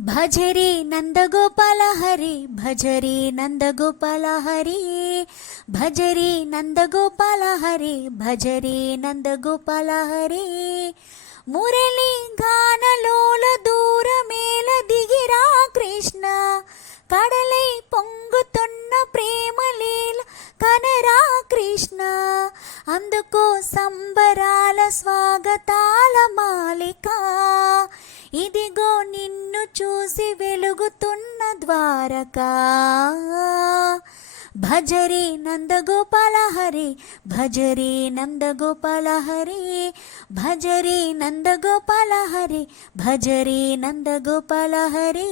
భజరే నందగోపాల హరి భజరే నందగోపాల హరి భజరే నందగోపాల హరి భజరే నందగోపాల హరి. మురళి గానలోల దూరమేల దిగిరా కృష్ణ కడలై పొంగుతున్న ప్రేమలీల కనరా కృష్ణ. అందుకో సంబరాల స్వాగతాల మాలిక ఇది నిన్ను చూసి వెలుగుతున్న ద్వారకా. భజరే నందగోపాల హరి భజరే నందగోపాల హరి భజరే నందగోపాల హరి భజరే నందగోపాల హరి.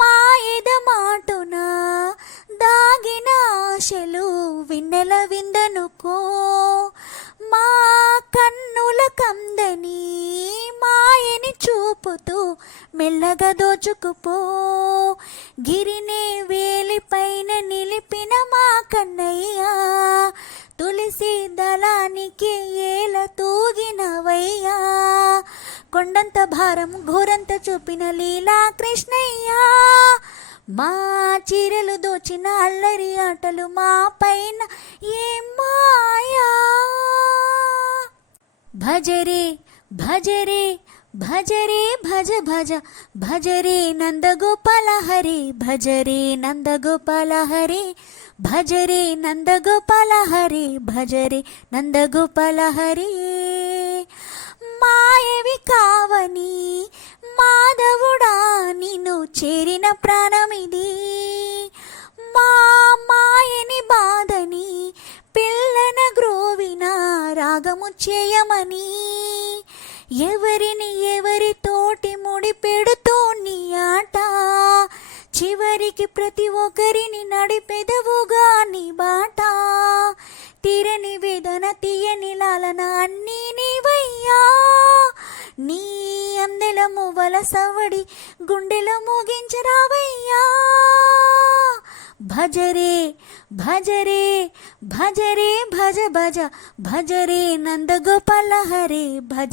మాయద మాటున దాగిన ఆశలు విన్నెల విందనుకో. చూపుతూ మెల్లగా దోచుకుపో. గిరినే వేలిపైన నిలిపిన మా కన్నయ్య. తులసి దళానికి ఏల తూగినవయ్యా. కొండంత భారం ఘోరంత చూపిన లీలా కృష్ణయ్య. మా చీరలు దోచిన అల్లరి ఆటలు మా పైన ఏం మాయా? భజరే భజరే భజరే భజ భజ భజరే నందగోపాల హరే భజరే నందగోపాల హరే భజరే నందగోపాల హరే భజరే నందగోపాల హరే. మాయవి కావని మాధవుడా నిన్ను చేరిన ప్రాణమిది. మా మాయని బాధని పిల్లన గ్రోవిన రాగము చేయమని. ఎవరిని ఎవరి తోటి ముడి పెడుతూ నీ ఆట? చివరికి ప్రతి ఒక్కరిని నడిపెదవుగా నీ బాట? తీరని వేదన తీయని లాలన అన్నీ నీవయ్యా. నీ అందెల మువ్వల సవడి గుండెల మోగించరావయ్యా భజరే భజరే భజరే భజ భజ భజరే నందగోపాల హరే భజ